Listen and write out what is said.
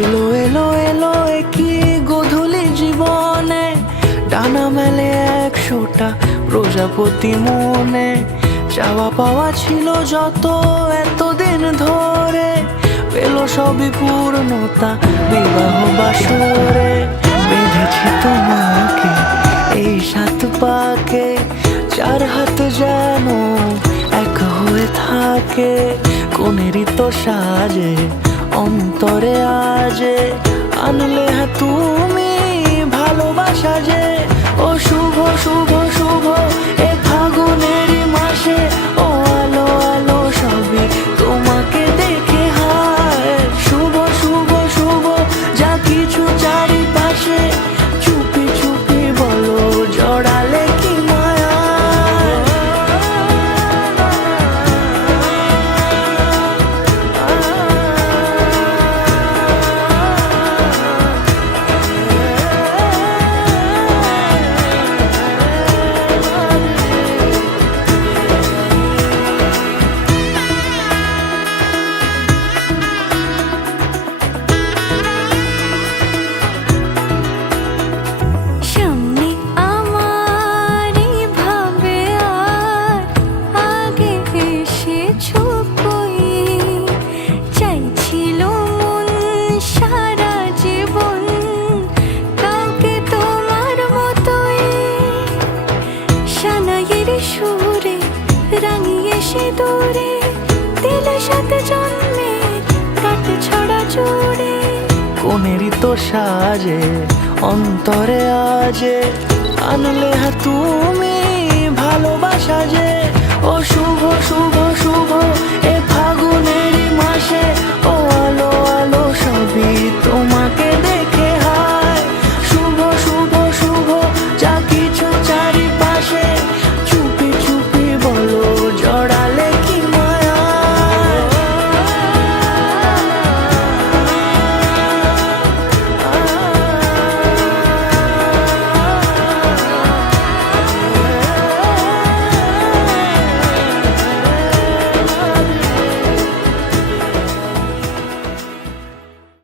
এলো এলো এলো কি গোধূলি জীবনে, ডানা মেলে 100টা প্রজাপতি মনে। চাওয়া পাওয়া ছিল যত এতদিন ধরে, পেল সবই পূর্ণতা বিবাহ বাসরে। বেঁধেছি তোমাকে এই 7 পাকে, 4 হাত যেন এক হয়ে থাকে। কোনেরই তো সাজে অন্তরে আজে, আনলে তুমি ভালোবাসা যে। ও শুভ শুভ শুভ এ ফাগুনেরই মাসে, ও আলো আলো সবই তোমাকে দেখে হায়। শুভ শুভ শুভ যা কিছু চারিপাশে, চুপি চুপি বলো জড়ালে কি মায়া। সুরে রাঙিয়ে সে দূরে দিলে 7 জন্মে কাট ছড়া জোড়ে। কোনেরই তো সাজে অন্তরে আজে, আনলে তুমি ভালোবাসা যে।